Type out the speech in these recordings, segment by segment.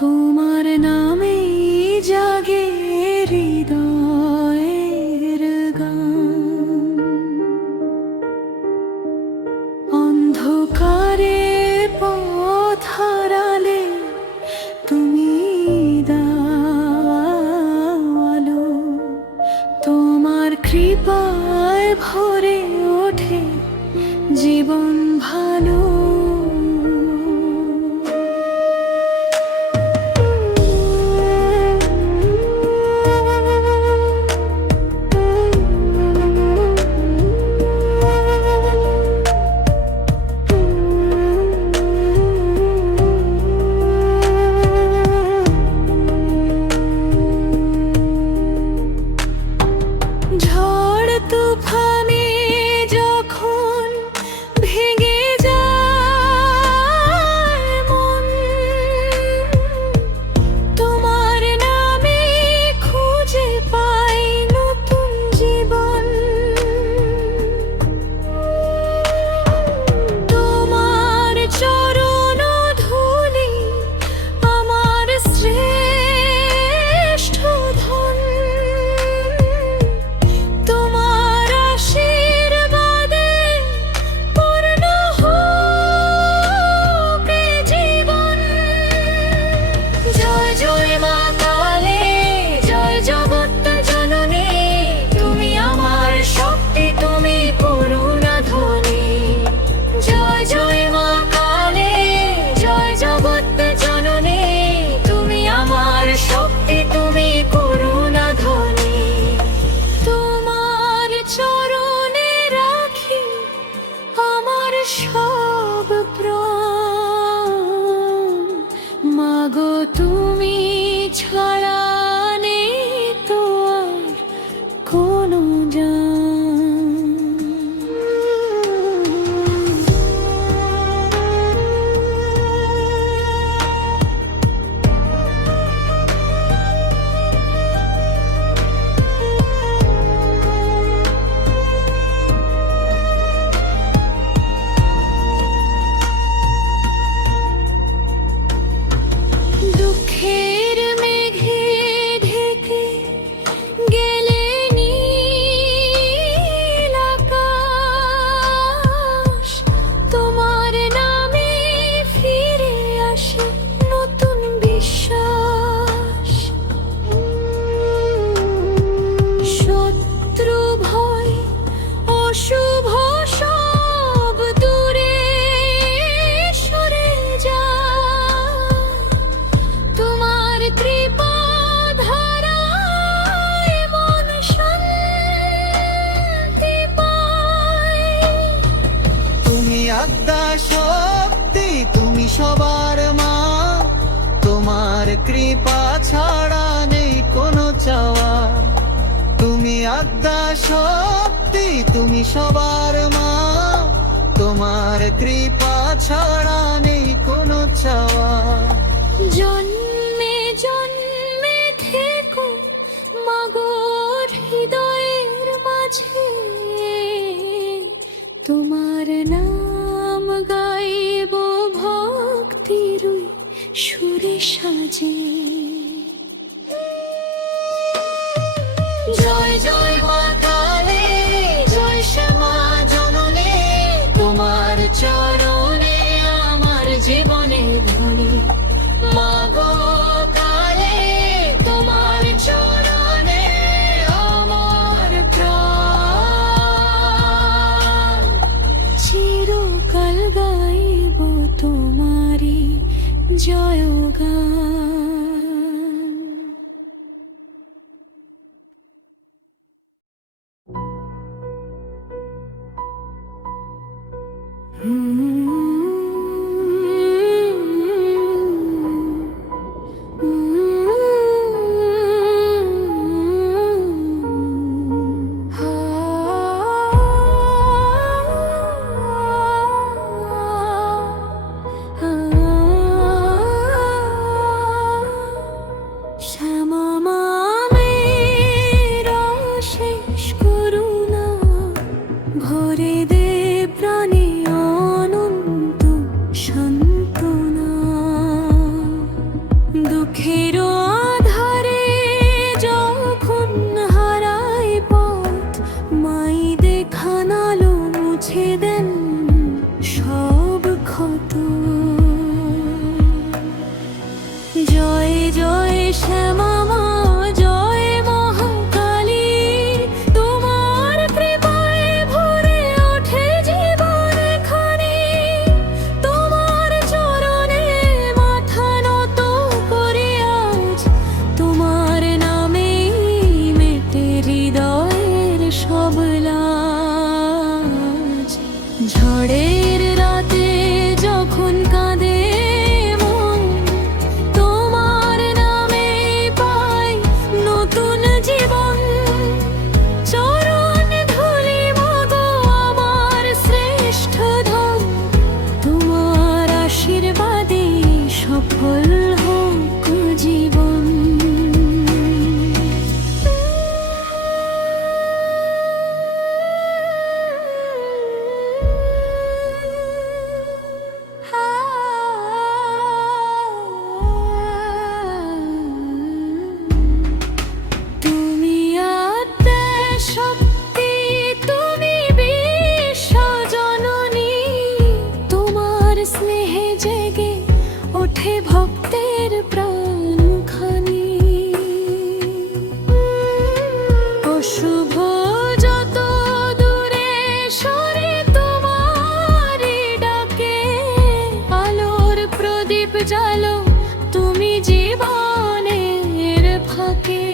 তোমার নামে জাগে হৃদয়ের গান, অন্ধকারে পথ হারালে তুমি দাও আলো। তোমার কৃপায় ভরে ওঠে জীবন ভালো। ঝড় তুফানে যখন ভেঙে যায় মন, তোমার নামে খুঁজে পাই নতুন জীবন। তোমার চরণ ধূলি আমার শ্রেষ্ঠ ধন, তোমার আশীর্বাদে পূর্ণ হোক এ জীবন। জয় জয় মা কালী, জয় জগৎ জননী, তুমি আমার শক্তি, তুমি করুণা ধ্বনি। জয় জয় মা কালী, জয় জগৎ জননী, তুমি আমার শক্তি, তুমি করুণা ধ্বনি। তোমার চরণে রাখি আমার সব প্রাণ, মাগো তুমি ছাড়া নেই তো আর কোনো জান। দুঃখের মেঘে ঢেকে গেলে নীল আকাশ, তোমার নামে ফিরে আসে নতুন বিশ্বাস। শত্রু ভয় অশুভ সব দূরে সরে যায়, তোমার কৃপা ধারায় মন শান্তি পায়। তুমি আদ্যা শক্তি, তুমি সবার মা, তোমার কৃপা ছাড়া নেই কোনো চাওয়া। তুমি আদ্যা শক্তি, তুমি সবার মা, তোমার কৃপা ছাড়া নেই কোনো চাওয়া। জন্মে জন্মে থেকো মাগো হৃদয়ের মাঝে, তোমার নাম গাইব ভক্তির সুরে সাজে। জয় জয় মা কালী, জয় শ্যামা জননী, তোমার চরণে আমার জীবনে ধ্বনি। মাগো কালী, তোমার চরণে আমার প্রাণ, চিরকাল গাইব তোমারি জয়গান। শ্যামা মা জয় মহাকালী, তোমার কৃপায় ভরে ওঠে জীবন খানি। তোমার চরণে মাথা নত করি আজ, তোমার নামেই মেটে হৃদয়ের সব লাজ। ঝড়ের রাতে যখন কাঁদে মন, তোমার নামে পাই নতুন জীবন। চরণ ধুলি মাগো আমার শ্রেষ্ঠ ধন, তোমার আশীর্বাদে সফল হোক জীবন। তুমি আদ্যা শক্তি, তুমি বিশ্বজননী, তোমার স্নেহে জেগে ওঠে ভক্তের প্রাণখানি। অশুভ যত দূরে সরে তোমারই ডাকে, আলোর প্রদীপ জ্বালো তুমি জীবনের ফাঁকে।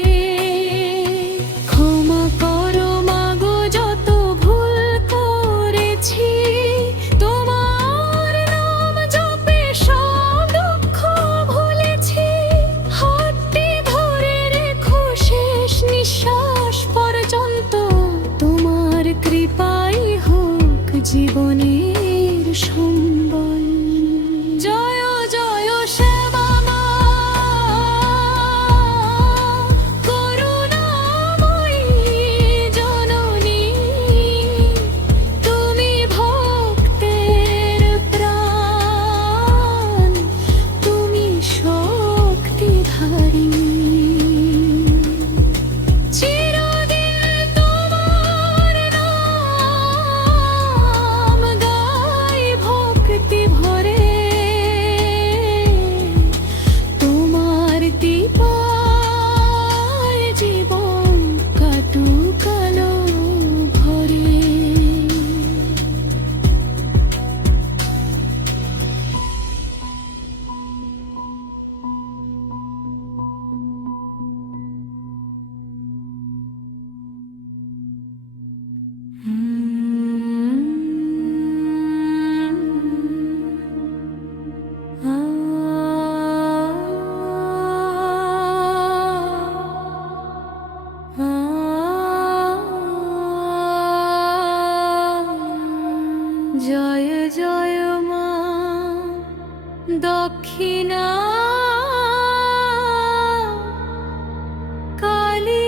ক্ষমা করো মাগো যত ভুল করেছি, তোমার নাম জপে সব দুঃখ ভুলেছি। হাতটি ধরে রেখো শেষ নিঃশ্বাস পর্যন্ত, তোমার কৃপাই হোক জীবনের সম্বল। জয় জয় শ্যামা মা করুণাময়ী জননী, তুমি ভক্তের প্রাণ, তুমি শক্তিধারিণী। চিরদিন তোমার নাম গাই ভক্তি ভরে, তোমার দীপায় জীবন কাটুক আলো ভরে। জয় জয় মা দক্ষিণা কালী।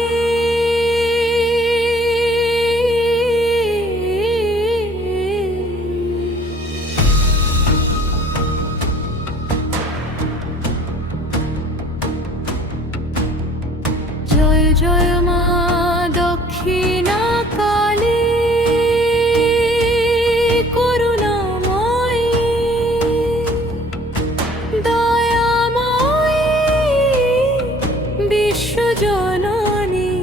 জয় জয় মা দক্ষিণা কালী, করুণাময়ী দয়াময়ী বিশ্বজননী।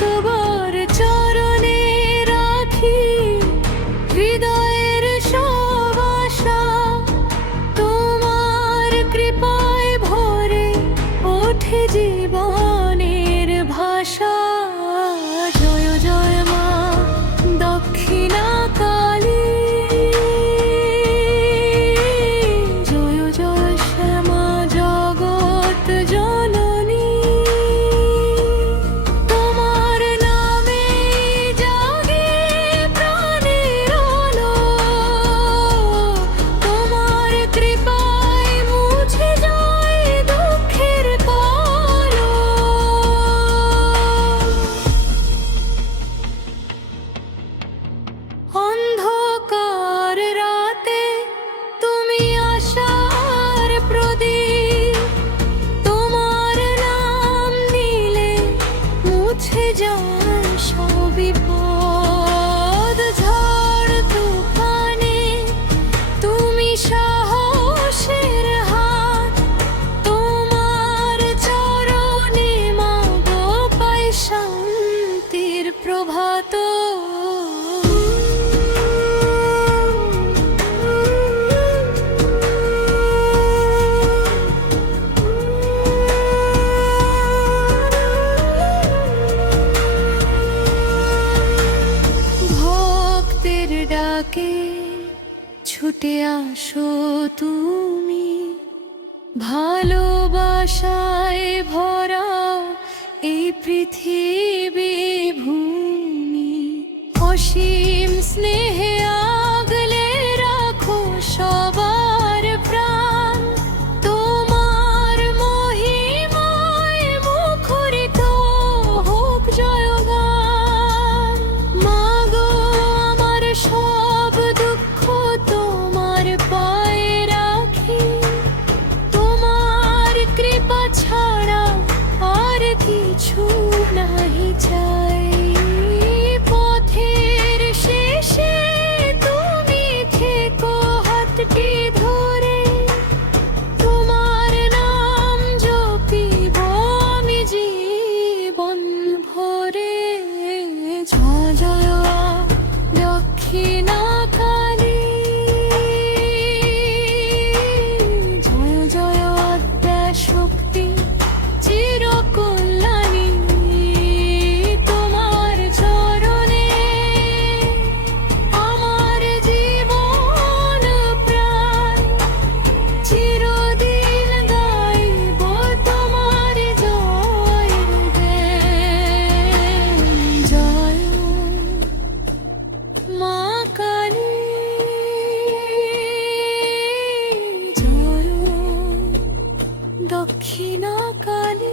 তোমার চরণে রাখি হৃদয়ের সব আশা, তোমার কৃপায় ভরে ওঠে জীবনের ভাষা। জয় জয় মা দক্ষিণা কালী, জয় জয় শ্যামা জগৎ জননী। তোমার নামে জাগে প্রাণের আলো, তোমার কৃপায় মুছে যায় দুঃখের কালো। ভালোবাসায় ভরা এই পৃথিবী ভূমি, অসীম স্নেহে আগলে রাখো সবার প্রাণ। তোমার মহিমায় মুখরিত হোক জয়গান। মাগো আমার সব দুঃখ তোমার পায়ে রাখি, তোমার কৃপা ছাড়া আর কিছু নাহি চাই। পথের শেষে তুমি থেকো হাতটি ধরে, তোমার নাম জপিব আমি জীবন ভরে। জয় জয় দক্ষিণা কালী, জয় জয় আদ্যা শক্তি চিরকল্যাণী। তোমার চরণে আমার জীবন প্রাণ, চিরদিন গাইব তোমার জয়ের গান। জয় মা কালী, জয় দক্ষিণা কালী।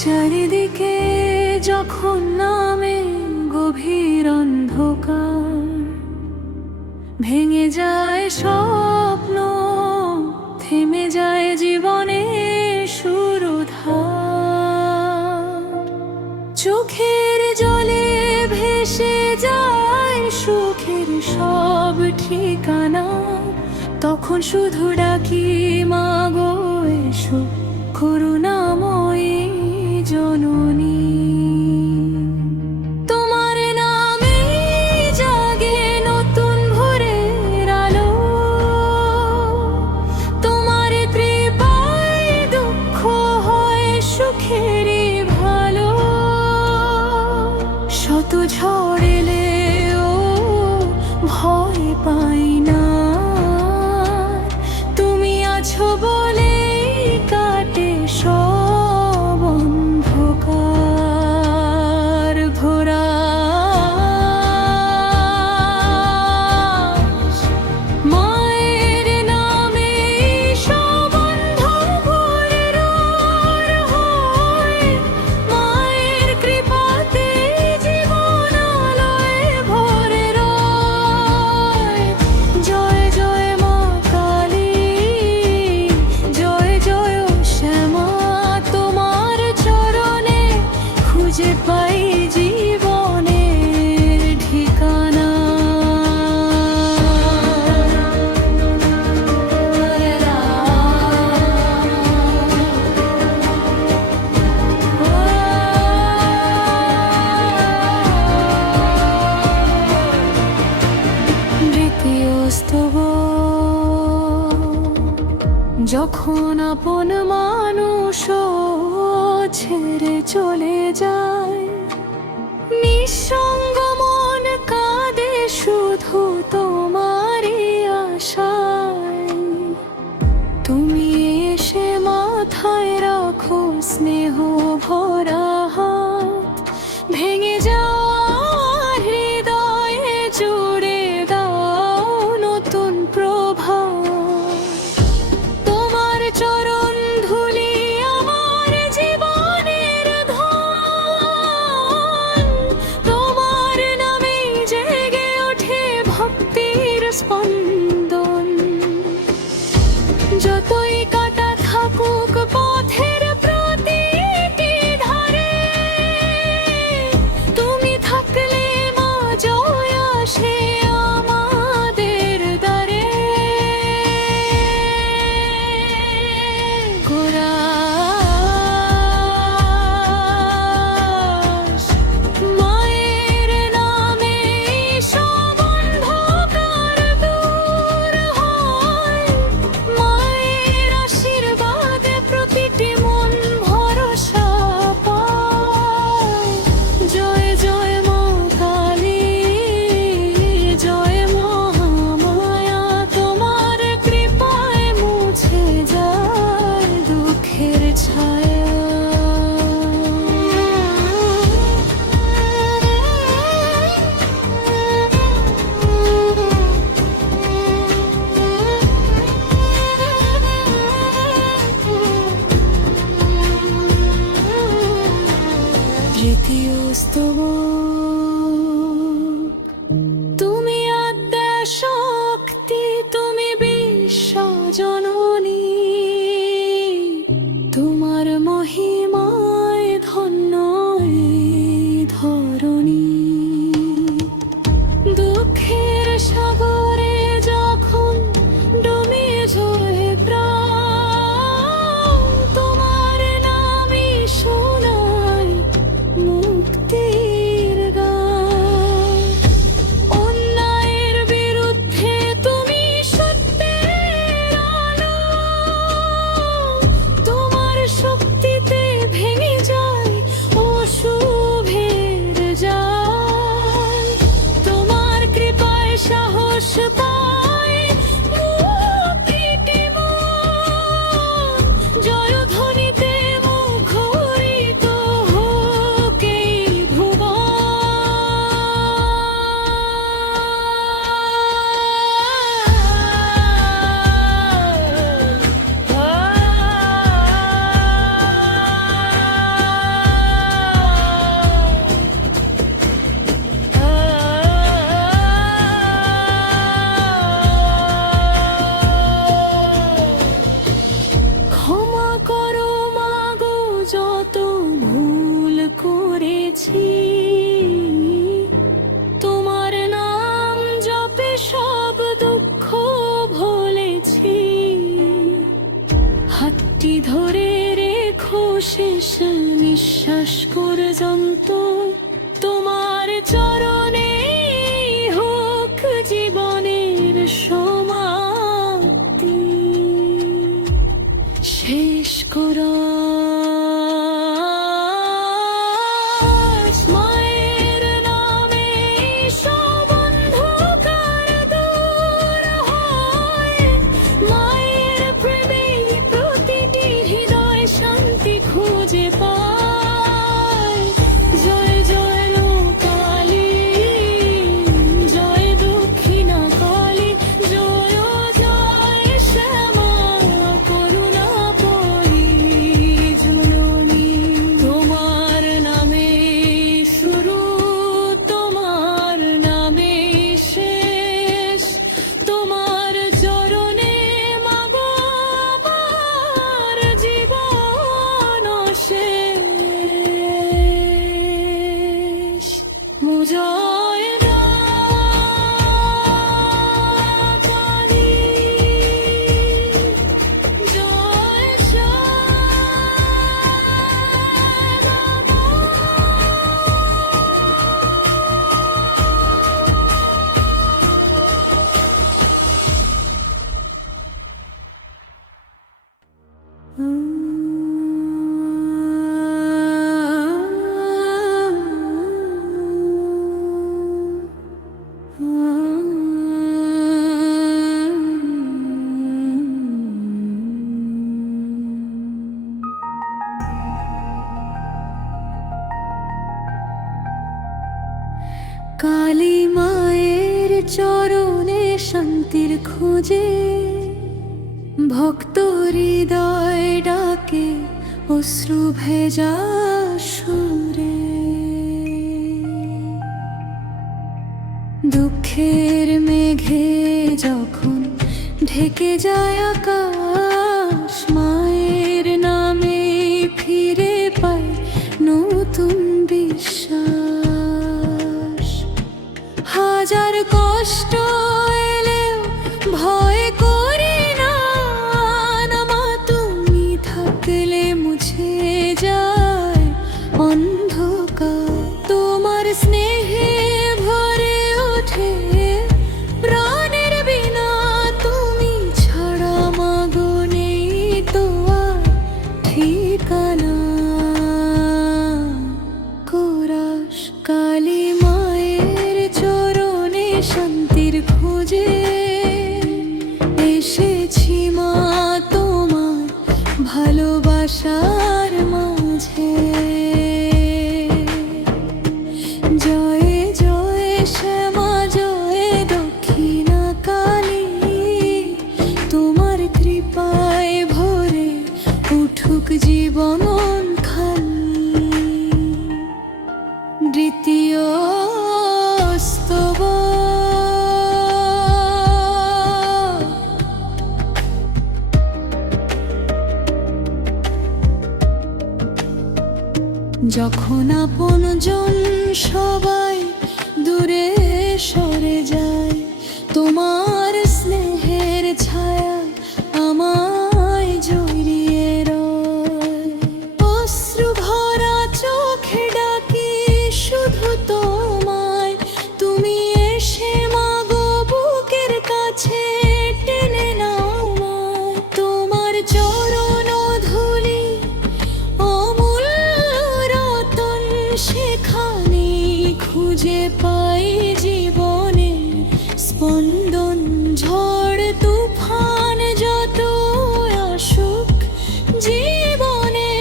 চারিদিকে যখন নামে গভীর অন্ধকার, ভেঙে যায় স্বপ্ন, থেমে যায় জীবনের সুরধার। চোখের জলে ভেসে যায় সুখের সব ঠিকানা, তখন শুধু ডাকি মাগো এসো করুণাময়ী জননী। তোমার নামে জাগে নতুন ভোরের আলো, তোমার কৃপায় দুঃখ হয় সুখেরই ভালো। শত ঝড় এলেও ভয় পাই না, তুমি আছো বলে কাটে সব অন্ধকার ঘোরা। মায়ের নামে সব অন্ধ ভোরের হয়, মায়ের কৃপাতে জীবন আলোয় ভরে রয়। জয় জয় মা কালী, জয় জয় শ্যামা, তোমার চরণে খুঁজে পাই জীবনের ঠিকানা। দ্বিতীয় স্তব, যখন আপন মানুষ ছেড়ে চলে যায়, নিঃসঙ্গ মন কাঁদে শুধু তোমারই আশায়। তুমি এসে মাথায় রাখো স্নেহ ভরা হাত, ভেঙে যাওয়া হৃদয়ে জুড়ে দাও নতুন প্রভাত। তোমার চরণ ধুলি আমার জীবনের ধন, তোমার বাস্তব। তুমি আদ্যা শক্তি, তুমি বিশ্ব জননী, তোমার মহিমায় ধন্য এই ধরণী। দুঃখের সাগরে যখন ডুবে যায় প্রাণ, তোমার নামে শোনায় মুক্তির গান। অন্যায়ের বিরুদ্ধে তুমি সত্যের আলো, তোমার শক্তিতে ভেঙে যায় অশুভের জাল। তোমার কৃপায় সাহস পায় মুক্তিটি মন, জয়ধ্বনিতে মুখরিত হোক এই ক্ষমা করো মাগো যত ভুল করেছি, তোমার নাম জপে সব দুঃখ ভুলেছি। হাতটি ধরে রেখো শেষ নিঃশ্বাস পর্যন্ত, তোমার চরণে হোক জীবনের সমাপ্তি। শেষ করা মায়ের নামে সব অন্ধকার দূর হয়। মায়ের প্রেমে প্রতিটি হৃদয় শান্তি খুঁজে পায়। জয় জয় লোকালী, জয় দক্ষিণা কালী, জয় জয় শ্যামা করুণা পরি জননী। তোমার নামে শুরু, তোমার নামে শেষ, তোমার চরণে মাগো আমার জীবন শেষ। মুজয় না কালী, জয় কালী মায়ের চরণে শান্তির খোঁজে, ভক্ত হৃদয় ডাকে অশ্রু ভেজা সুরে। দুঃখের মেঘে যখন ঢেকে যায় আকাশ, মায়ের নামে ফিরে পায় নতুন বিশ্বাস। হাজার কষ্ট এলেও ভয় করি না, মা তুমি থাকলে মুছে যায় অন্ধকার। তোমার স্নেহে ভরে ওঠে প্রাণের বিনা, তুমি ছাড়া মাগো নেই তো আর ঠিকানা। কোরাস কালী মায়ের চরণে শান্তির খোঁজে এসেছি মা, তোমার ভালোবাসার মাঝে। জয় জয় শ্যামা, জয় দক্ষিণা কালী, তোমার কৃপায় ভরে উঠুক জীবন খালি। তৃতীয় স্তব। যখন আপনজন সবাই দূরে সরে যায়, তোমার স্নেহের ছায়া আমায় জড়িয়ে রয়। অশ্রু ভরা চোখে ডাকি শুধু তোমায়, তুমি এসে মাগো বুকের কাছে টেনে নাও আমায়। তোমার চরণ ধূলি অমূল্য রতন, সেখানে খুঁজে পাই জীবনের স্পন্দন। ঝড় তুফান যত আসুক জীবনে,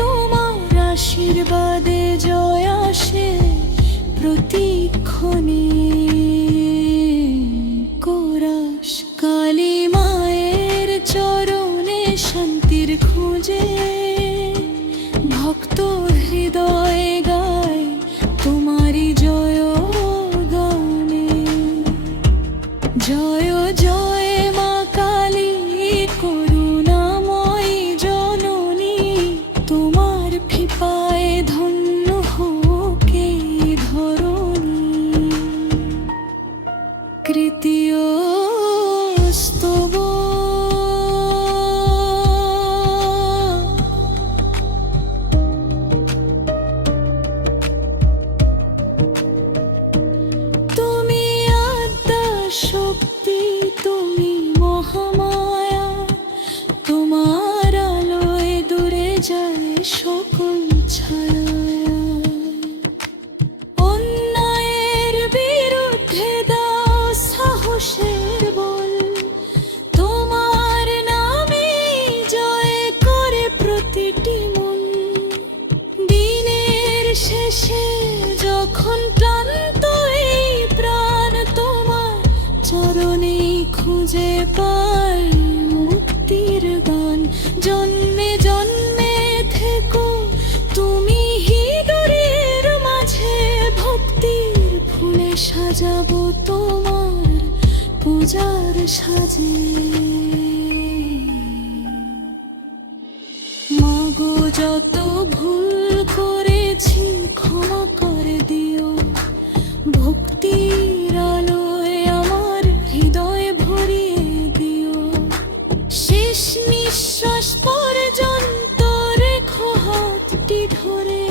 তোমার আশীর্বাদে জয় আসে প্রতিক্ষণে। কোরাস কালী মায়ের চরণে শান্তির খুঁজে, ভক্ত হৃদয়ে গায় তোমারই জয় গানে। জয় জয় মা কালী করুণাময়ী জননী, তোমার কৃপায় ধন্য হোক এই ধরণী। তৃতীয় স্তব। তুমি আদ্যা শক্তি, তুমি মহামায়া, তোমার আলোয় দূরে যায় সকল ছায়া। অন্যায়ের বিরুদ্ধে দাও সাহসের বল, তোমার নামে জয় করে প্রতিটি মন। দিনের শেষে যখন ক্লান্ত এই প্রাণ, তোমার চরণে খুঁজে পাই মুক্তির গান। জন্মে জন্মে থেকো তুমি হৃদয়ের মাঝে, ভক্তির ফুলে সাজাবো তোমার পূজার সাজে। মাগো যত ভুল করেছি ক্ষমা করে দিও, ভক্তির আলোয় আমার হৃদয় ভরিয়ে দিও। শেষ নিঃশ্বাস পর্যন্ত রেখো হাতটি ধরে,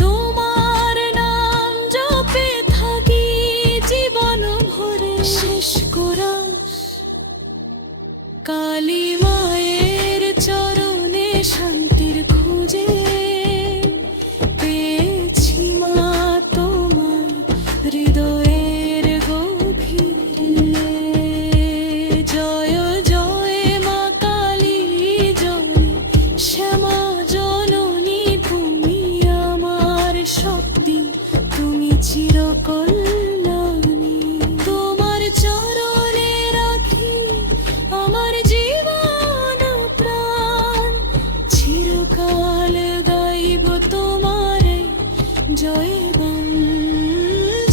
তোমার নাম জপে থাকি জীবন ভরে। শেষ কোরাস কালী মায়ের চরণে শান্তির খুঁজে, পেয়েছি মা তোমার হৃদয়ের গভীরে। জয় জয় মা কালী জয়, শ্যামা জননী তুমি আমার শক্তি, তুমি চিরকল্যাণী। তোমার চরণে রাখি আমার জীবন প্রাণ, চিরকাল গাইব তোমার জয় গান।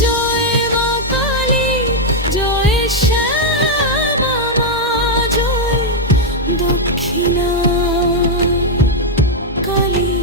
জয় মা কালী জয়, শ্যামা মা জয়, দক্ষিণা কালী।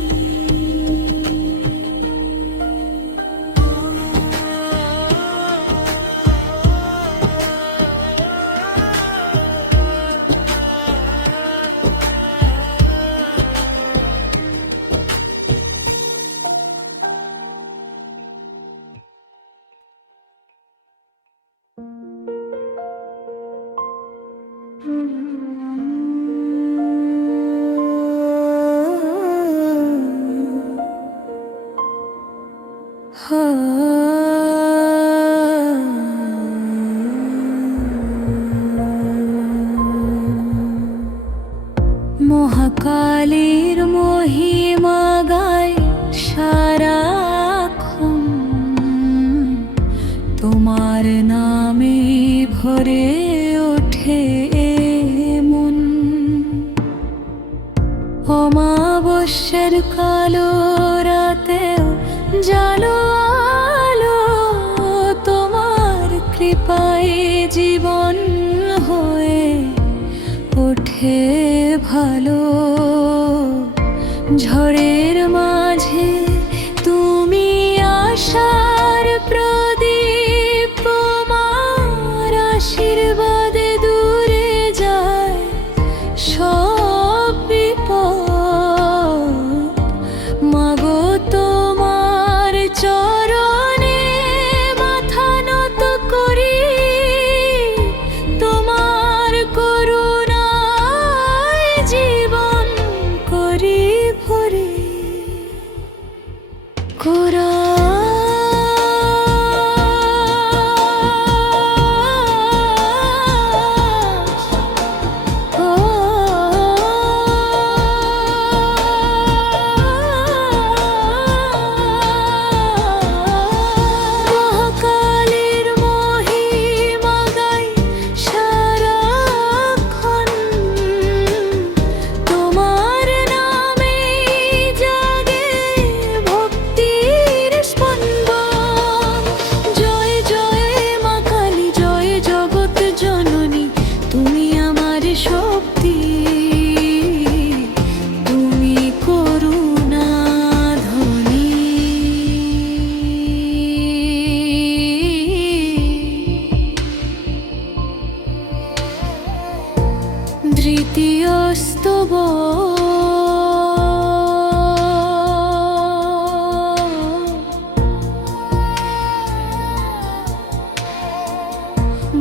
মহাকালীর মহিমা গায় সারাক্ষণ, তোমার নামে ভরে ওঠে মন। অমাবস্যার কালো রাতেও জালো ভালো। ঝড়ের মাঝে তুমি আশার প্রদীপ, তোমার আশীর্বাদে দূরে যায় সব বিপদ। মাগো তোমার চরণে মাথা নত করি, তোমার করুণায় জীবন করি ভরি। মহাকালের মহিমা গাই সারাক্ষণ, তোমার নামে জাগে ভক্তির স্পন্দন। জয় জয় মা কালী, জয় জগৎ জননী, তুমি আমার শক্তি, তুমি করুণা ধনী। দ্বিতীয়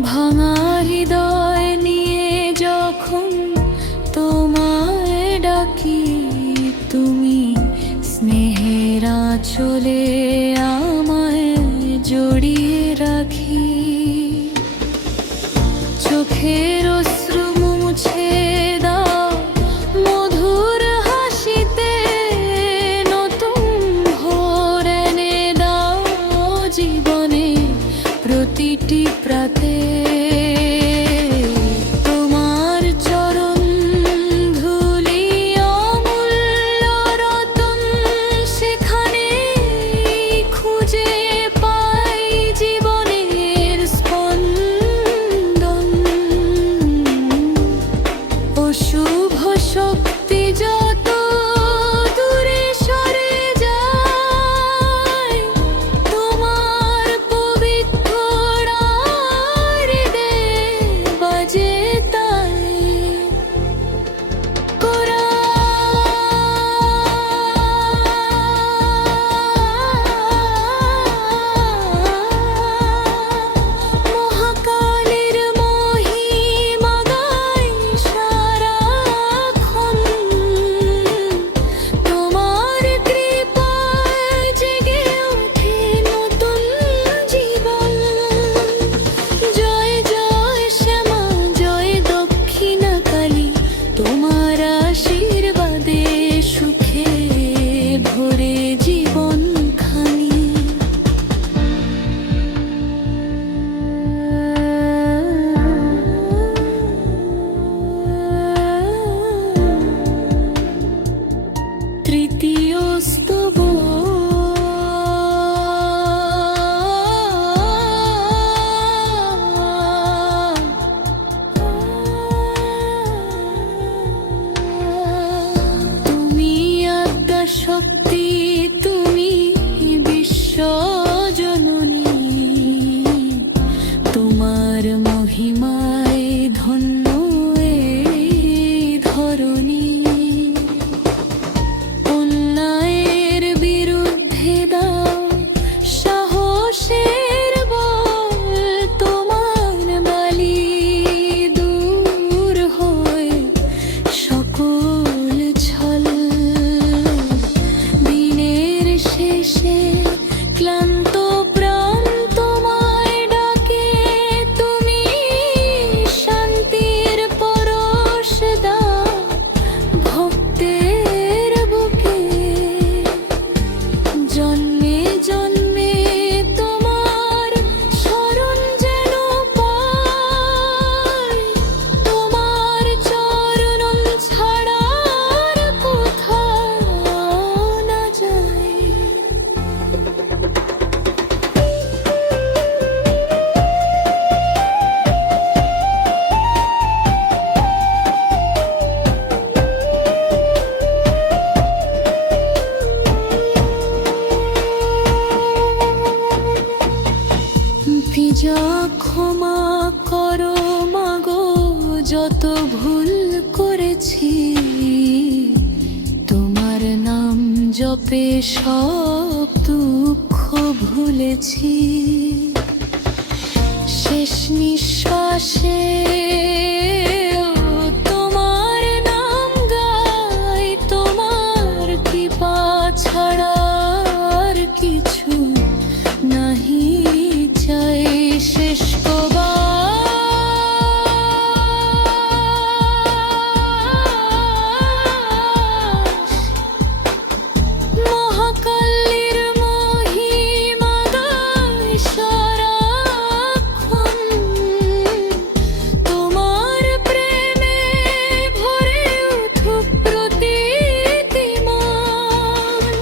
ভাঙা হৃদয় নিয়ে যখন তোমায় ডাকি, তুমি স্নেহের আঁচলে আমায় জড়িয়ে রাখি। চোখের অশ্রু মুছে দাও মধুর হাসিতে, নতুন ভোর এনে দাও জীবনে প্রতিটি প্রাতে। তোমার চরণ ধুলি অমূল্য রতন, সেখানে খুঁজে পাই জীবনের স্পন্দন। অশুভ শক্তি যত দূরে সরে যায়, তোমার পবিত্র পেয়ে সব দুঃখ ভুলেছি। শেষ নিঃশ্বাসে তোমার নাম গাই, তোমার কৃপা ছাড়া আর কিছু নাহি চাই। শেষ মহাকালীর মহিমা গাই সারাক্ষণ, তোমার প্রেমে ভরে উঠুক প্রতিটি মন।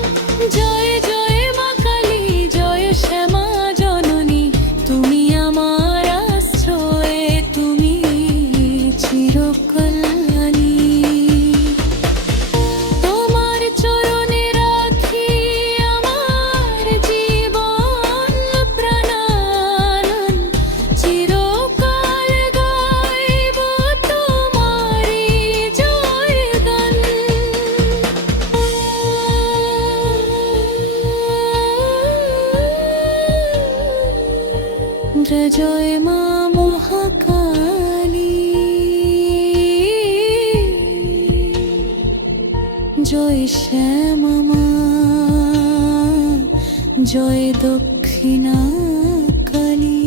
জয় জয় মা কালী, জয় শ্যামা জননী, তুমি আমার আশ্রয়, তুমি চিরকল্যাণী। তোমার চরণে রাখি আমার জীবন প্রাণানন, চিরকাল গাইব তোমারি জয়গান। জয় মা মহাকালী, জয় শ্যামা মা, জয় দক্ষিণা কালী।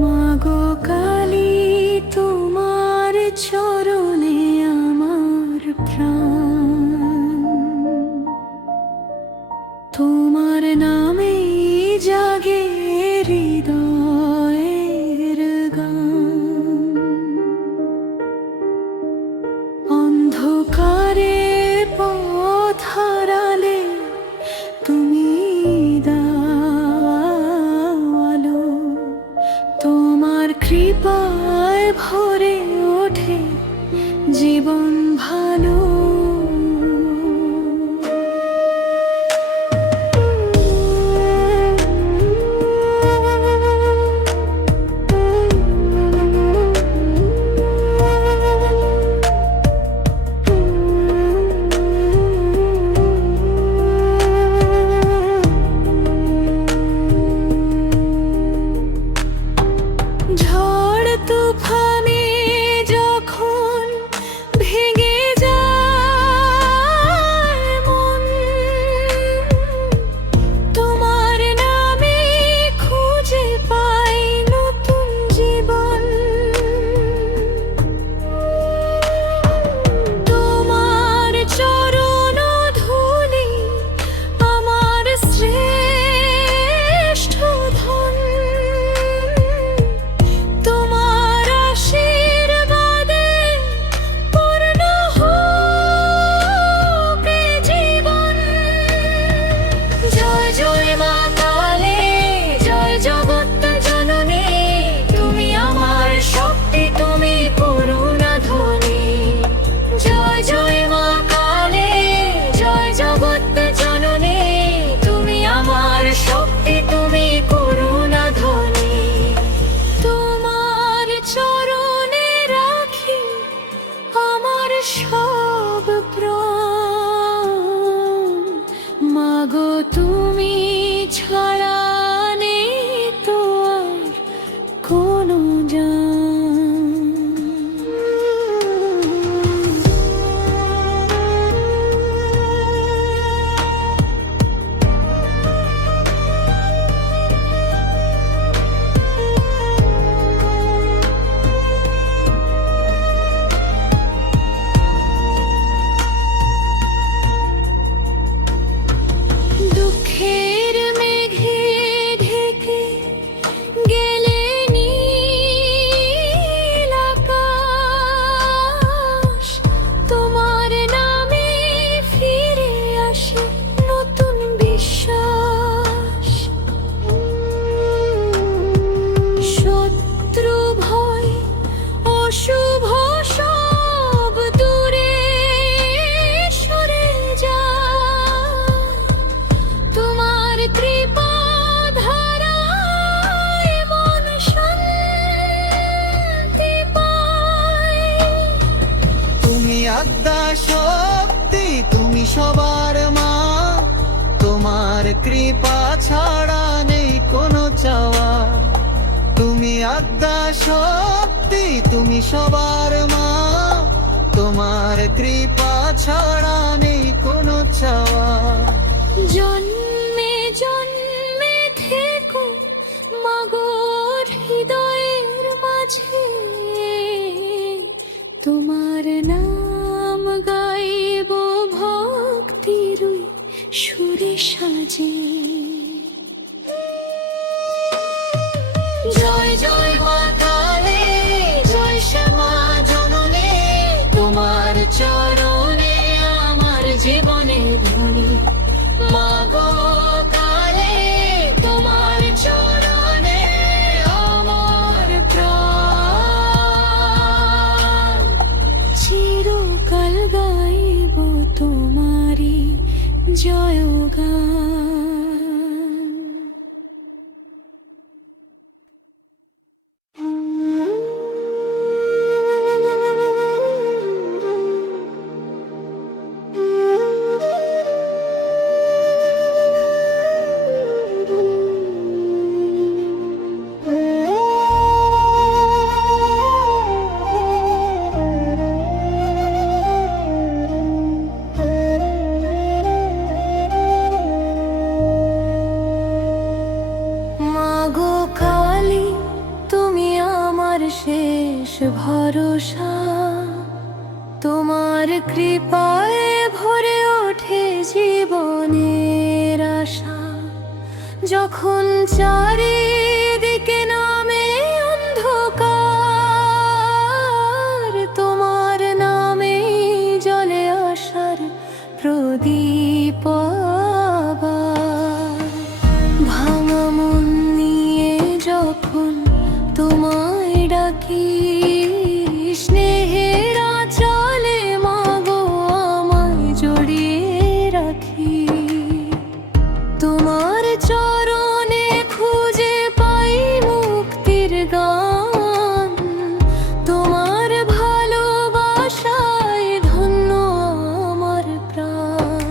মাগো কালী, তোমার চরণে আমার প্রাণ, তোমার নামে জাগে হৃদয়ের গান। অন্ধকারে পথ হারালে তুমি দাও আলো, তোমার কৃপায় ভরে ওঠে জীবন ভালো। ঝড় তুফানে যখন ভেঙে সবার মা, তোমার কৃপা ছাড়া নেই কোনো চাওয়া। তুমি আদ্যা শক্তি, তুমি সবার মা, তোমার কৃপা ছাড়া নেই কোনো চাওয়া। জন্মে জন্মে থেকো মাগো হৃদয়ের মাঝে, তোমার নাম গাইব ভক্তির সুরে সাজে। জয় জয় মা কালী, জয় শ্যামা জননী, তোমার চরণে আমার জীবনের ধ্বনি। মাগো কালী, তোমার চরণে আমার প্রাণ, চিরকাল গাইব তোমারি জয়গান। মাগো কালী, তুমি আমার শেষ ভরসা, তোমার কৃপায় ভরে ওঠে জীবনের আশা। যখন চারিদিকে নামে অন্ধকার, তোমার নামে জ্বলে আশার প্রদীপ আবার। ভাঙা মন নিয়ে যখন তোমায় ডাকি, স্নেহের আঁচলে মাগো আমায় জড়িয়ে রাখি। তোমার চরণে খুঁজে পাই মুক্তির গান, তোমার ভালোবাসায় ধন্য আমার প্রাণ।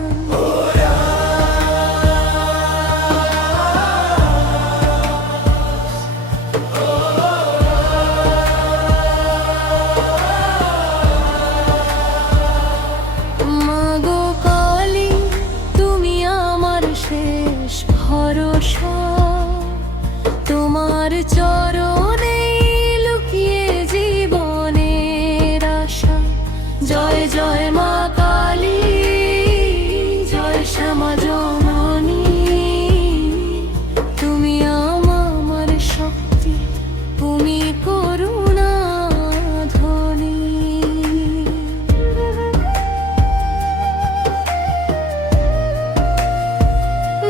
মাগো কালী, তুমি আমার শেষ ভরসা, তোমার চরণে লুকিয়ে জীবনের আশা। জয় জয় মা কালী, জয় শ্যামা জননী, তুমি আমার শক্তি, তুমি করুণা ধ্বনি।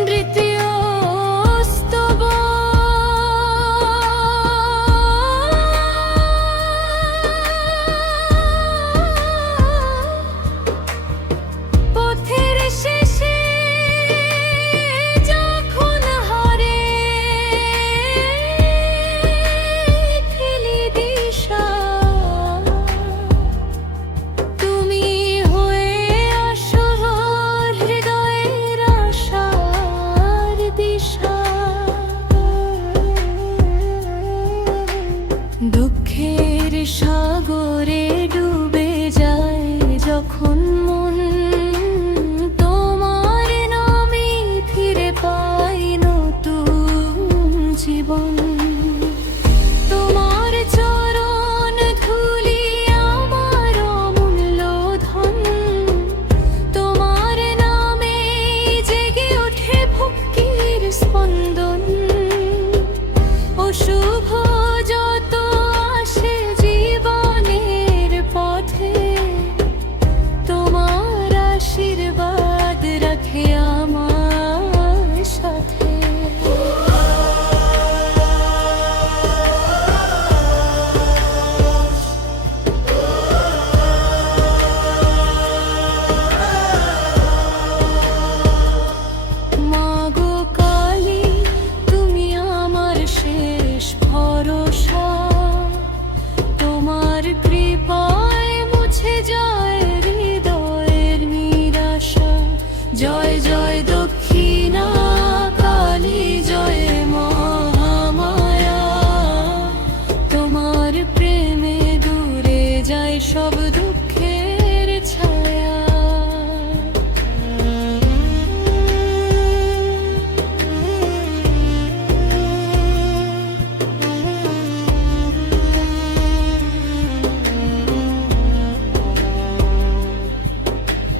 দ্বিতীয় স্তবক। পথের শেষে যখন হারে ফেলি দিশা, তুমি হয়ে আসো হৃদয়ের আশার দিশা। দুঃখের সাগরে ডুবে যায় যখন মন, তোমার নামে ফিরে পাই নতুন জীবন। তোমার চরণ ধুলি আমার অমূল্য ধন, তোমার নামে জেগে ওঠে ভক্তির স্পন্দন। অশুভ যত আসে জীবনে সব দুঃখের ছায়া।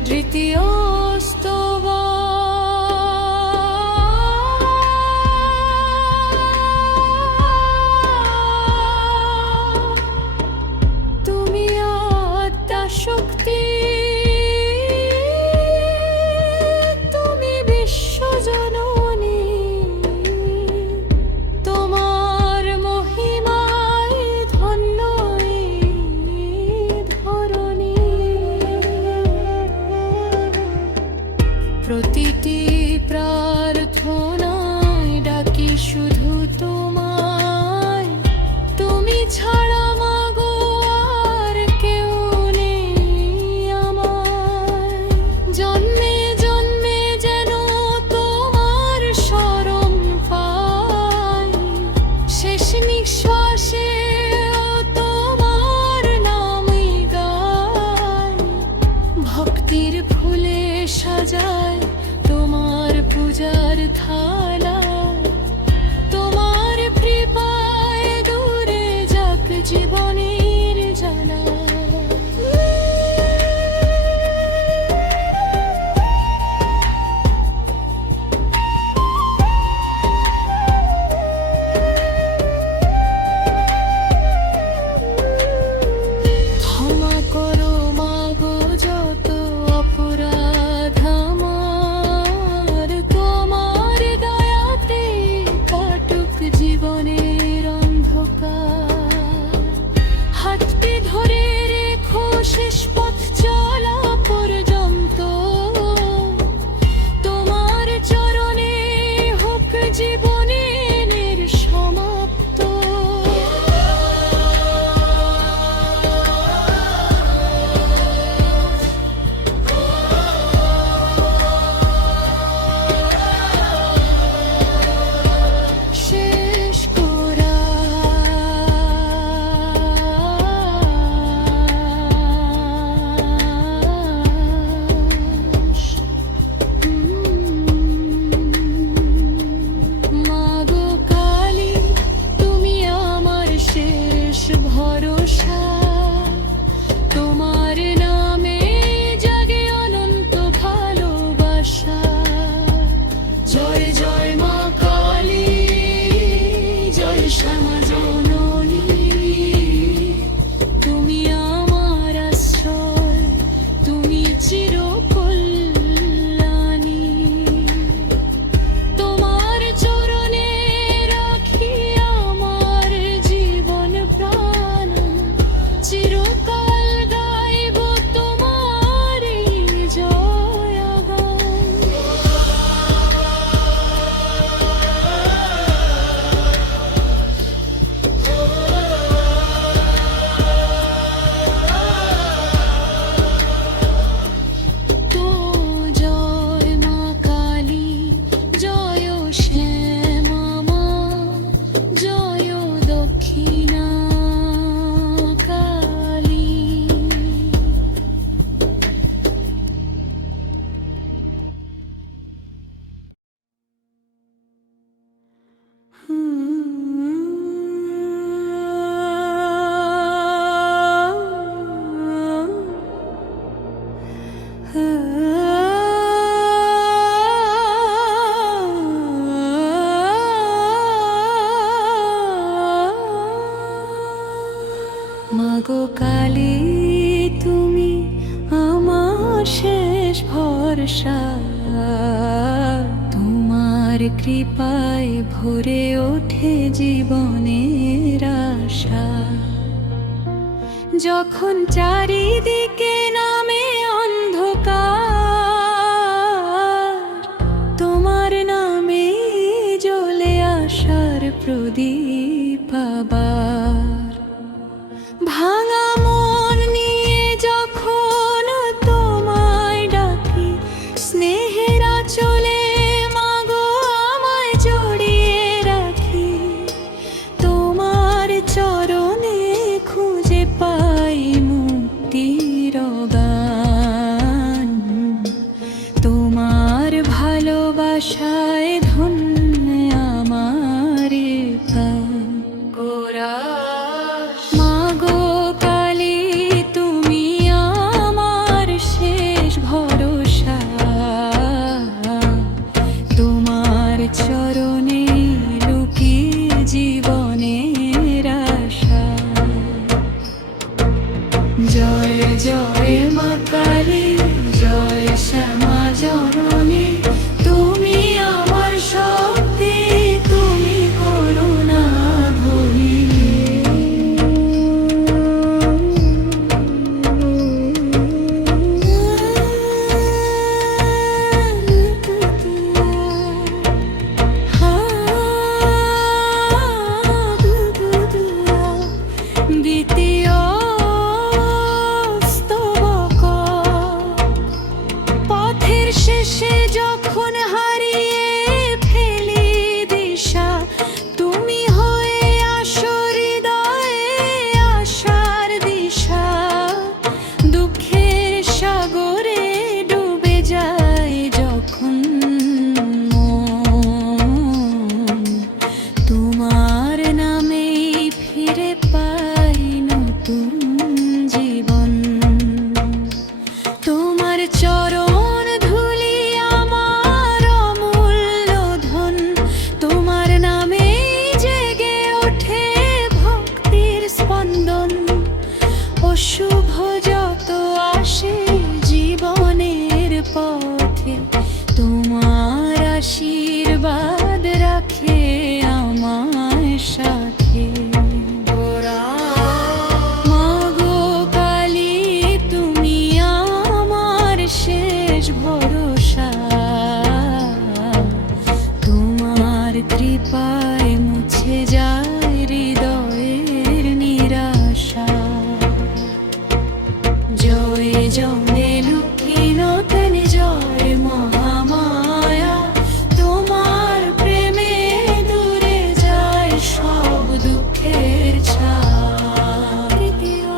দ্বিতীয় স্তবা তুমি আত্মা শক্তি, তুমি বিশ্বজননী, তোমার মহিমায় ধন্য এই ধরণী। প্রতিটি প্রার্থনায় ডাকি শুধু তোমায়, তুমি ছাড়া মাগো আর কেউ নেই আমার। জন্মে জন্মে যেন তোমার শরণ পাই, শেষ নিঃশ্বাসে তোমার নামই গাই। ভক্তির ফুলে সাজায় তোমার পূজার থালা, তোমার কৃপায় দূরে যাক জীবনের জ্বালা। ক্ষমা করো মাগো যত অপরাধ আমার, তোমার দয়াতে কাটুক জীবনের অন্ধকার। হাতটি ধরে রেখো শেষ পথ চলা পর্যন্ত, তোমার চরণে হোক জীবনের সমাপ্ত। শেষ করা মাগো কালী, তুমি আমার শেষ ভরসা। তোমার নামে জাগে অনন্ত ভালোবাসা। জয় জয় মা কালী, জয় শ্যামা জননী, তুমি আমার আশ্রয়, তুমি চিরকল্যাণী। তোমার চরণে রাখি আমার জীবন প্রাণ, চিরকাল গাইব তোমারই জয়গান। তো জয় মা কালী, জয় শ্যামা মা, জয় দক্ষিণা কালী। মাগো কালী, তুমি আমার শেষ ভরসা। তোমার কৃপায় ভরে ওঠে জীবনের আশা। যখন চারিদিকে নামে অন্ধকার, তোমার নামে জ্বলে আশার প্রদীপ আবার। ভাঙা মন নিয়ে যখন তোমায় ডাকি, স্নেহের আঁচলে মাগো আমায় জড়িয়ে রাখি। তোমার চরণে খুঁজে পাই মুক্তি। জয় জয় মা কালী, জয় শ্যামা জননী, তুমি আমার শক্তি, তুমি করুণা ভূমি। দ্বিতীয় স্তবক, পথের শেষে যখন হারিয়ে ফেলি দিশা, তুমি হয়ে আসো হৃদয়ে আশার দিশা। দুঃখের সাগরে ডুবে যায় যখন মন, তোমার নামেই ফিরে পাই নতুন জীবন। তোমার চরণ ধুলি আমার অমূল্য ধন, তোমার নামে জেগে ওঠে ভক্তির স্পন্দন। অশুভ যত আসে জীবনের পথে, তোমার আশীর্বাদ রাখে আমায় সাথে। মাগো কালী, তুমি আমার শেষ ভরসা, তোমার কৃপায় মুছে যায় হৃদয়ের নিরাশা। জয় জয় লক্ষ্মীনাথন, জয় মহামায়া, তোমার প্রেমে দূরে যায় সব দুঃখের ছায়া। তৃতীয়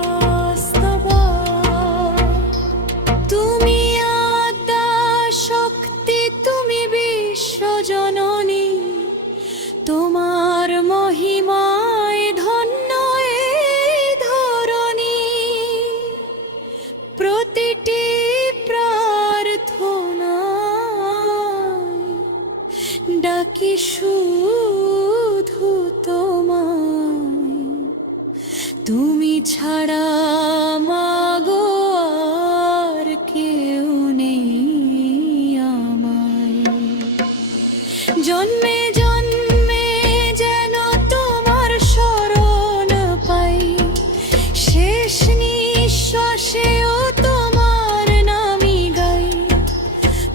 স্তবক, তুমি আদ্যা শক্তি, তুমি বিশ্বজননী, তোমার মহিমায় ধন্য এই ধরণী। প্রতিটি প্রার্থনায় ডাকি শুধু তোমায়, তুমি ছাড়া মাগো আর কেউ নেই আমায়। জন্মে জন্মে যেন তোমার শরণ পাই, শেষ নিঃশ্বাসেও তোমার নামই গাই।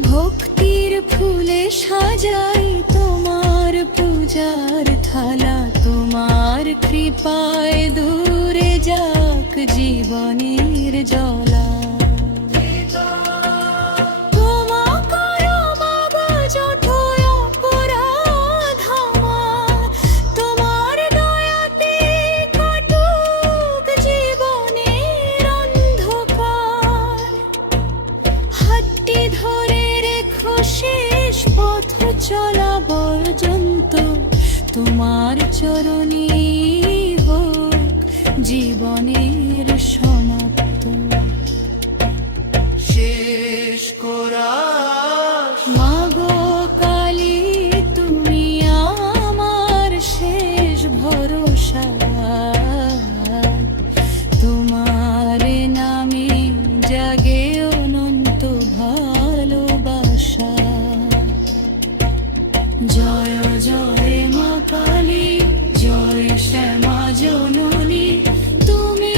ভক্তির ফুলে সাজাই তোমার পূজার থালা, তোমার কৃপায় দূরে যাক জীবনের জ্বালা। ক্ষমা করো মাগো জঠর অপরাধ আমার, তোমার দয়াতে কাটুক জীবনের অন্ধকার। হাতটি ধরে রেখো শেষ পথ চলা পর্যন্ত, তোমার চরণে হোক জীবনের সমাপ্ত। শেষ করা মাগো কালী, তুমি আমার শেষ ভরসা, তোমার নামে জাগে অনন্ত ভালোবাসা। জয় জয় মা কালী, জয় শ্যামা জননী, তুমি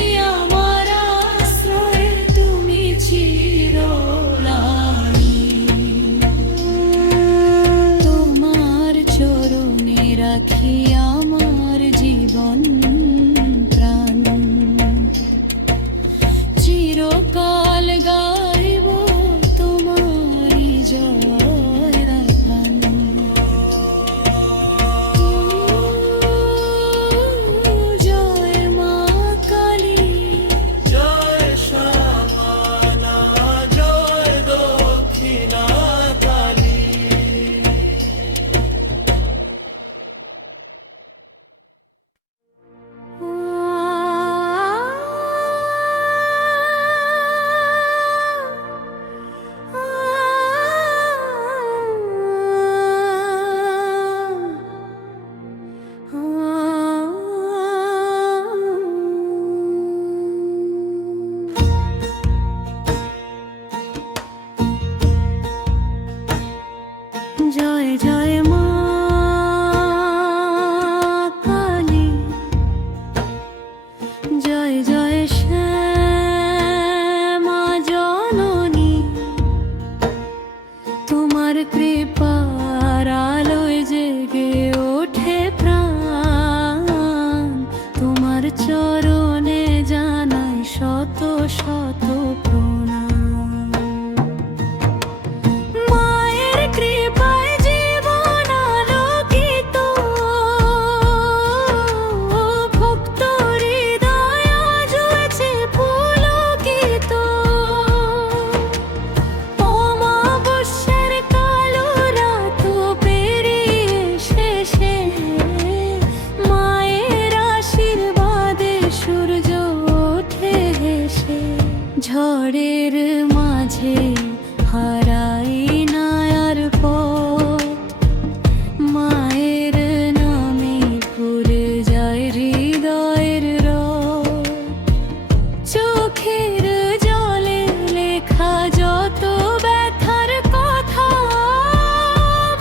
জয় জয় শ্যামা জননী, তোমার কৃপার আলোয় জেগে ওঠে প্রাণ, তোমার চরণে জানাই শত শত প্রণাম। মায়ের কৃপায় জীবন আলোকিত, ভক্ত হৃদয় আজ হয়েছে পুলকিত। অমাবস্যার কালো রাত পেরিয়ে শেষে, মায়ের আশীর্বাদে সূর্য ওঠে হেসে। ঝড়ের মাঝে হারাই না আর পথ, মায়ের নামে ভরে যায় হৃদয়ের রথ। চোখের জলে লেখা যত ব্যথার কথা,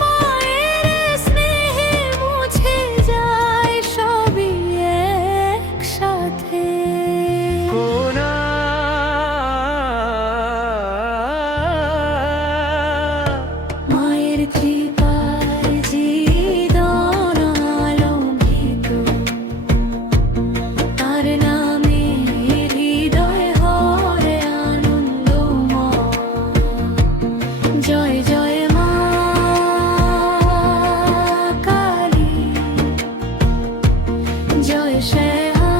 মায়ের স্নেহে মুছে যায় সবই একসাথে। কোনা মায়ের কৃপায় জীবন আলোকিত, তার নামে হৃদয় হরে আনন্দময়। জয় জয় মা কালী, জয় শ্যামা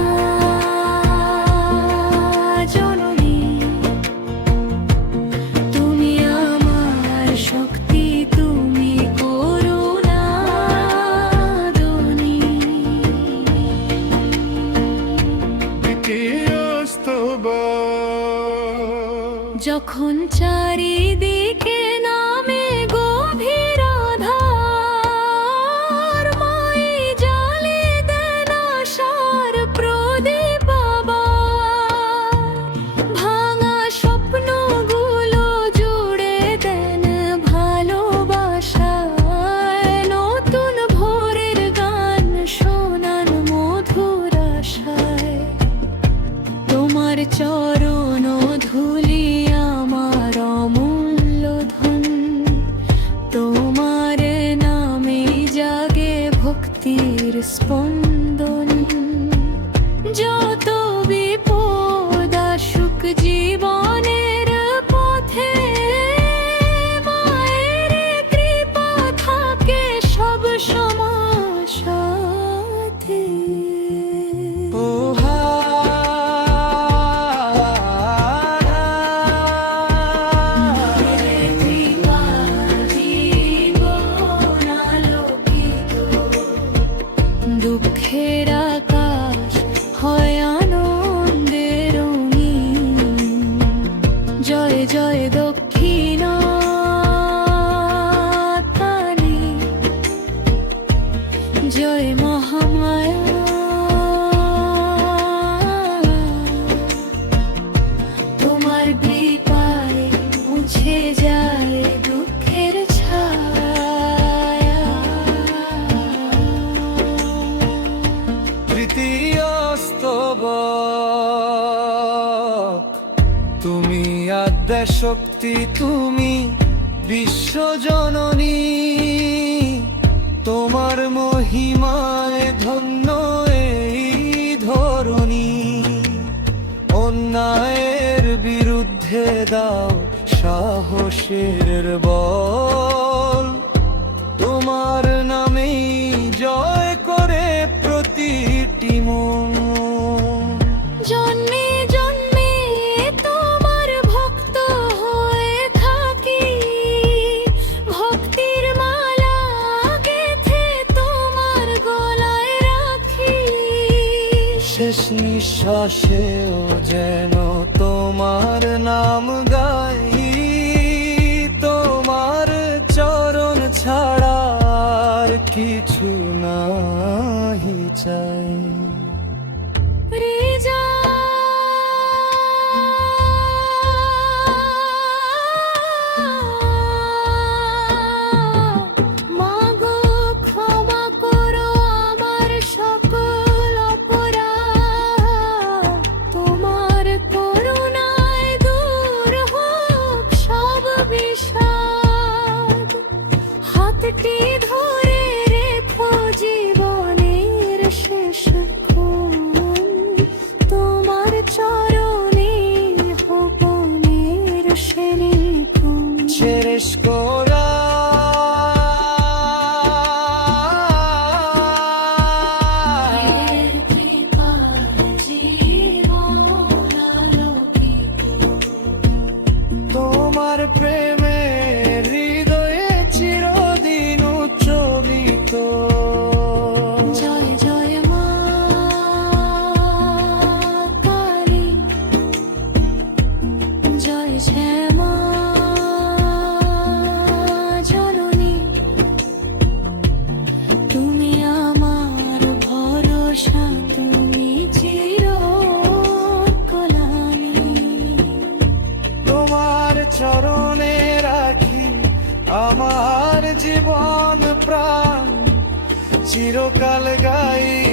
জননী, তুমি আমার শক্তি, তুমি করুণা দনী। দ্বিতীয় স্তবক। যখন চারিদিকে নামে গভীর আঁধার, মাই জ্বালে দেন আশার প্রদীপ আবার। ভাঙা স্বপ্নগুলো জুড়ে দেন ভালোবাসায়, নতুন ভোরের গান শোনান মধুর আশায়। তোমার চরণ ধুলি আমার অমূল্য ধন, তোমার নামে জাগে ভক্তির স্পন্দন। যত বিপদ আসুক জীবনের পথে, মায়ের কৃপা থাকে সব সময় সাথে। মায়ের কৃপা জীবন আলোকিত, দুঃখের আকাশ হয় আনন্দের রঙিন। জয় জয় দক্ষিণ কালী, জয় মহামায়া। তোমার কৃপায় মুছে যায় দুঃখের ছায়া। তৃতীয় স্তবক। তুমি আদ্যা শক্তি, তুমি বিশ্বজননী, তোমার মহিমায় ধন্য এই ধরণী। অন্যায়ের বিরুদ্ধে দাও সাহসের বল, তোমার নামেই জয় করে প্রতিটি মন। জন্মে জন্মে তোমার ভক্ত হয়ে থাকি, ভক্তির মালা গেঁথে তোমার গলায় রাখি। শেষ নিঃশ্বাসেও যেন তোমার নাম গাই, তোমার চরণ ছাড়া আর কিছু নাহি চাই। রিজা মাগো ক্ষমা করো আমার সকল অপরাধ। আমার জীবন প্রাণ চিরকাল গাই